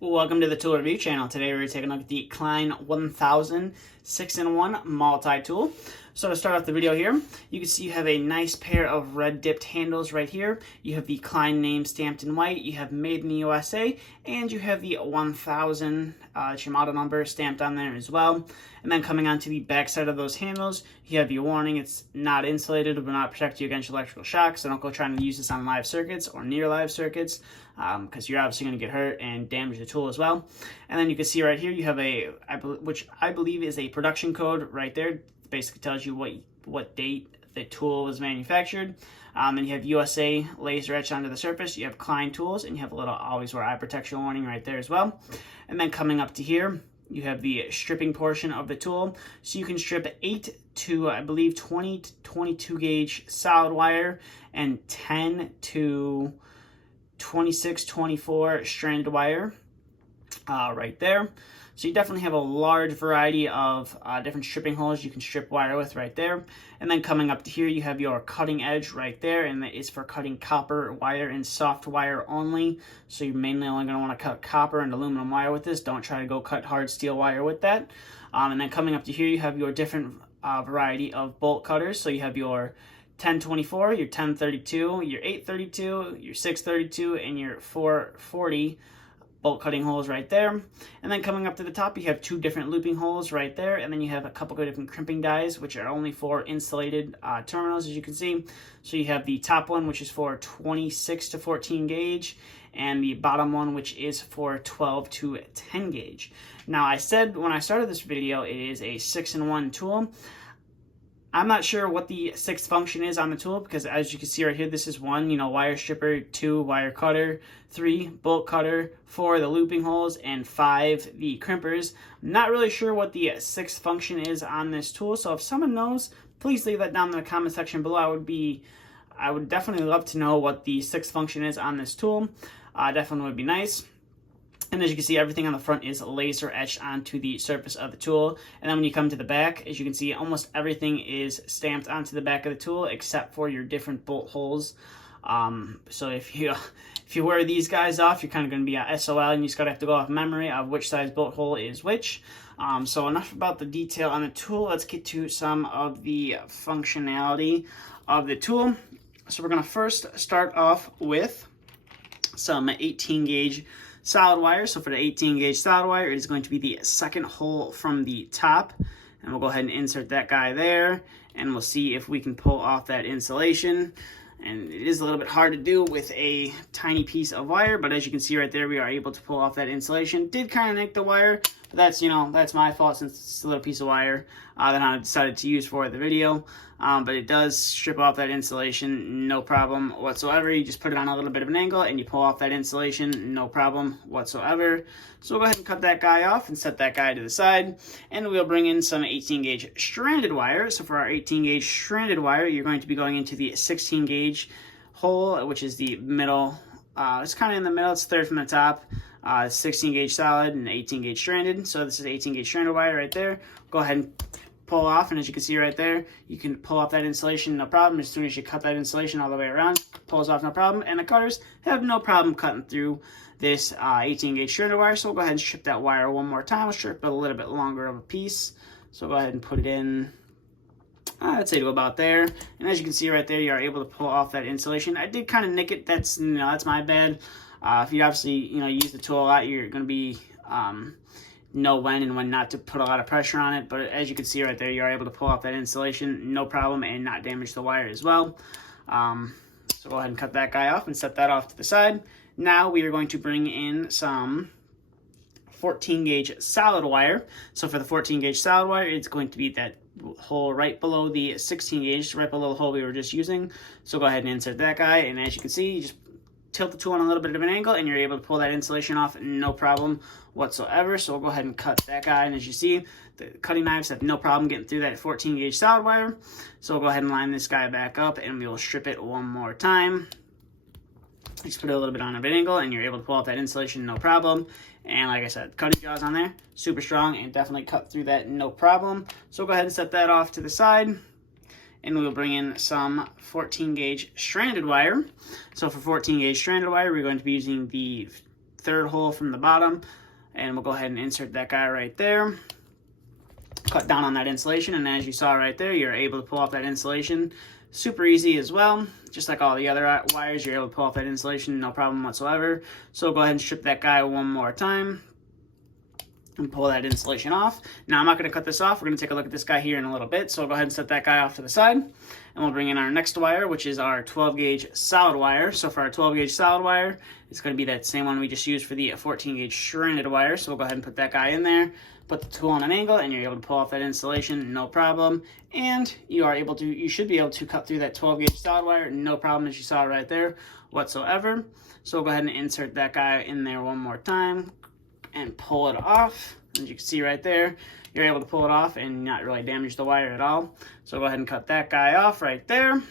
Welcome to the tool review channel. Today we're taking a look at the Klein 1000 6-in-1 multi-tool. So to start off the video here, you can see you have a nice pair of red dipped handles right here. You have the Klein name stamped in white, you have made in the USA, and you have the 1000, it's your model number stamped on there as well. And then coming onto the back side of those handles, you have your warning. It's not insulated, it will not protect you against electrical shock, so don't go trying to use this on live circuits or near live circuits, because you're obviously going to get hurt and damage the tool as well. And then you can see right here you have which I believe is a production code right there. It basically tells you what date the tool was manufactured. And you have USA laser etched onto the surface. You have Klein Tools, and you have a little always wear eye protection warning right there as well. And then coming up to here, you have the stripping portion of the tool. So you can strip 8 to, I believe, 20 to 22 gauge solid wire and 10 to 26, 24 stranded wire right there. So you definitely have a large variety of different stripping holes you can strip wire with right there. And then coming up to here, you have your cutting edge right there, and that is for cutting copper wire and soft wire only. So you're mainly only going to want to cut copper and aluminum wire with this. Don't try to go cut hard steel wire with that. And then coming up to here, you have your different variety of bolt cutters. So you have your 1024, your 1032, your 832, your 632, and your 440 bolt cutting holes right there. And then coming up to the top, you have 2 different looping holes right there, and then you have a couple of different crimping dies, which are only for insulated terminals, as you can see. So you have the top one, which is for 26 to 14 gauge, and the bottom one, which is for 12 to 10 gauge. Now, I said when I started this video, it is a 6-in-1 tool. I'm not sure what the 6th function is on the tool, because as you can see right here, this is 1, wire stripper, 2, wire cutter, 3, bolt cutter, 4, the looping holes, and 5, the crimpers. I'm not really sure what the 6th function is on this tool, so if someone knows, please leave that down in the comment section below. I would definitely love to know what the 6th function is on this tool. Definitely would be nice. And as you can see, everything on the front is laser etched onto the surface of the tool. And then when you come to the back, as you can see, almost everything is stamped onto the back of the tool except for your different bolt holes. So if you wear these guys off, you're kind of going to be at SOL, and you just gotta have to go off memory of which size bolt hole is which. So enough about the detail on the tool. Let's get to some of the functionality of the tool. So we're going to first start off with some 18 gauge solid wire. So for the 18 gauge solid wire, it is going to be the second hole from the top, and we'll go ahead and insert that guy there, and we'll see if we can pull off that insulation. And it is a little bit hard to do with a tiny piece of wire, but as you can see right there, we are able to pull off that insulation. Did kind of nick the wire, but that's my fault, since it's a little piece of wire that I decided to use for the video. But it does strip off that insulation, no problem whatsoever. You just put it on a little bit of an angle and you pull off that insulation, no problem whatsoever. So we'll go ahead and cut that guy off and set that guy to the side. And we'll bring in some 18 gauge stranded wire. So for our 18 gauge stranded wire, you're going to be going into the 16 gauge hole, which is the middle. It's kind of in the middle, it's third from the top. 16 gauge solid and 18 gauge stranded. So this is 18 gauge stranded wire right there. Go ahead and pull off, and as you can see right there, you can pull off that insulation, no problem. As soon as you cut that insulation all the way around, pulls off no problem, and the cutters have no problem cutting through this 18 gauge stranded wire. So we'll go ahead and strip that wire one more time. We'll strip it a little bit longer of a piece. So we'll go ahead and put it in, I'd say to about there. And as you can see right there, you are able to pull off that insulation. I did kind of nick it. That's my bad. If you obviously use the tool a lot, you're going to be know when and when not to put a lot of pressure on it. But as you can see right there, you are able to pull off that insulation, no problem, and not damage the wire as well. So go ahead and cut that guy off and set that off to the side. Now we are going to bring in some 14 gauge solid wire. So for the 14 gauge solid wire, it's going to be that hole right below the 16 gauge, right below the hole we were just using. So go ahead and insert that guy, and as you can see, you just tilt the tool on a little bit of an angle, and you're able to pull that insulation off, no problem whatsoever. So we'll go ahead and cut that guy, and as you see, the cutting knives have no problem getting through that 14 gauge solid wire. So we'll go ahead and line this guy back up, and we will strip it one more time. Just put it a little bit on an angle, and you're able to pull off that insulation, no problem. And like I said, cutting jaws on there, super strong, and definitely cut through that, no problem. So we'll go ahead and set that off to the side. And we'll bring in some 14 gauge stranded wire. So for 14 gauge stranded wire, we're going to be using the third hole from the bottom, and we'll go ahead and insert that guy right there. Cut down on that insulation, and as you saw right there, you're able to pull off that insulation super easy as well. Just like all the other wires, you're able to pull off that insulation, no problem whatsoever. So go ahead and strip that guy one more time and pull that insulation off. Now I'm not going to cut this off. We're going to take a look at this guy here in a little bit. So I'll go ahead and set that guy off to the side, and we'll bring in our next wire, which is our 12 gauge solid wire. So for our 12 gauge solid wire, it's going to be that same one we just used for the 14 gauge stranded wire. So we'll go ahead and put that guy in there, put the tool on an angle, and you're able to pull off that insulation, no problem. And you should be able to cut through that 12 gauge solid wire, no problem, as you saw right there whatsoever. So we'll go ahead and insert that guy in there one more time and pull it off. As you can see right there, you're able to pull it off and not really damage the wire at all. So go ahead and cut that guy off right there.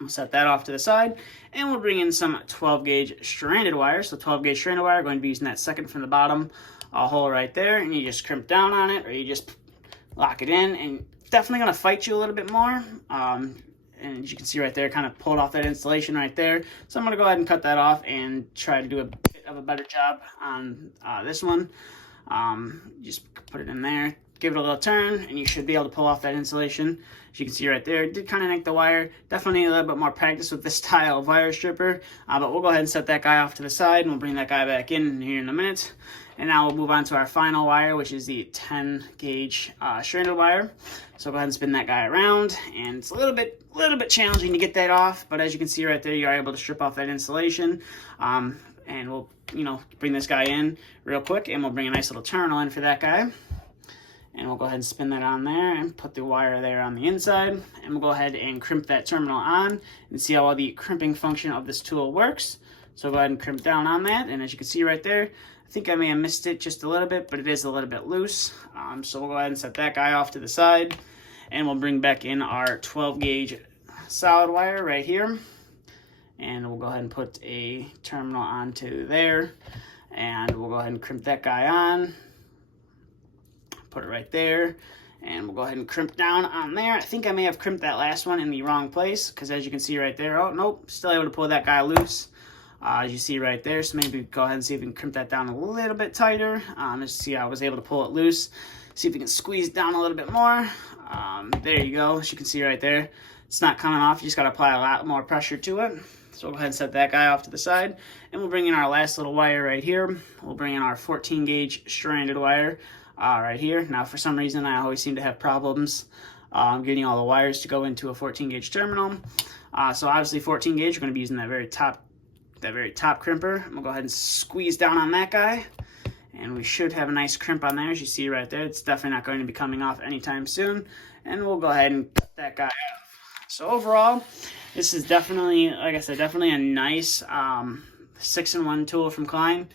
We'll set that off to the side, and we'll bring in some 12 gauge stranded wire. So 12 gauge stranded wire, going to be using that second from the bottom hole right there, and you just crimp down on it, or you just lock it in, and definitely going to fight you a little bit more. And as you can see right there, kind of pulled off that insulation right there. So I'm going to go ahead and cut that off and try to do a bit of a better job on this one. Just put it in there, give it a little turn, and you should be able to pull off that insulation. As you can see right there, it did kind of nick the wire. Definitely need a little bit more practice with this style of wire stripper, but we'll go ahead and set that guy off to the side, and we'll bring that guy back in here in a minute. And now we'll move on to our final wire, which is the 10 gauge stranded wire. So go ahead and spin that guy around, and it's a little bit challenging to get that off, but as you can see right there, you are able to strip off that insulation. And we'll, bring this guy in real quick, and we'll bring a nice little terminal in for that guy. And we'll go ahead and spin that on there and put the wire there on the inside. And we'll go ahead and crimp that terminal on and see how well the crimping function of this tool works. So go ahead and crimp down on that. And as you can see right there, I think I may have missed it just a little bit, but it is a little bit loose. So we'll go ahead and set that guy off to the side. And we'll bring back in our 12 gauge solid wire right here. And we'll go ahead and put a terminal onto there. And we'll go ahead and crimp that guy on. Put it right there. And we'll go ahead and crimp down on there. I think I may have crimped that last one in the wrong place, because as you can see right there, oh, nope, still able to pull that guy loose. As you see right there, so maybe go ahead and see if we can crimp that down a little bit tighter. Just see how I was able to pull it loose. See if we can squeeze down a little bit more. There you go. As you can see right there, it's not coming off. You just got to apply a lot more pressure to it. So we'll go ahead and set that guy off to the side. And we'll bring in our last little wire right here. We'll bring in our 14 gauge stranded wire right here. Now, for some reason, I always seem to have problems getting all the wires to go into a 14 gauge terminal. So obviously 14 gauge, we're going to be using that very top crimper. We'll go ahead and squeeze down on that guy, and we should have a nice crimp on there. As you see right there, it's definitely not going to be coming off anytime soon. And we'll go ahead and cut that guy off. So overall, this is definitely, like I said, definitely a nice 6-in-1 tool from Klein.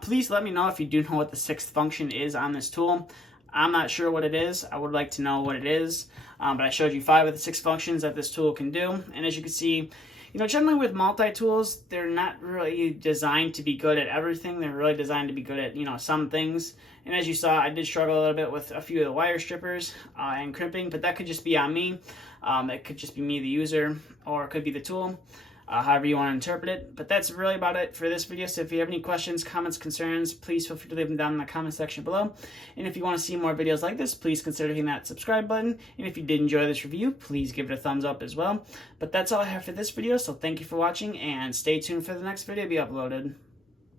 Please let me know if you do know what the 6th function is on this tool. I'm not sure what it is. I would like to know what it is, but I showed you 5 of the 6 functions that this tool can do. And as you can see, generally with multi-tools, they're not really designed to be good at everything. They're really designed to be good at, some things. And as you saw, I did struggle a little bit with a few of the wire strippers and crimping, but that could just be on me. It could just be me, the user, or it could be the tool. However you want to interpret it. But that's really about it for this video. So if you have any questions, comments, concerns, please feel free to leave them down in the comment section below. And if you want to see more videos like this, please consider hitting that subscribe button. And if you did enjoy this review, please give it a thumbs up as well. But that's all I have for this video. So thank you for watching, and stay tuned for the next video to be uploaded.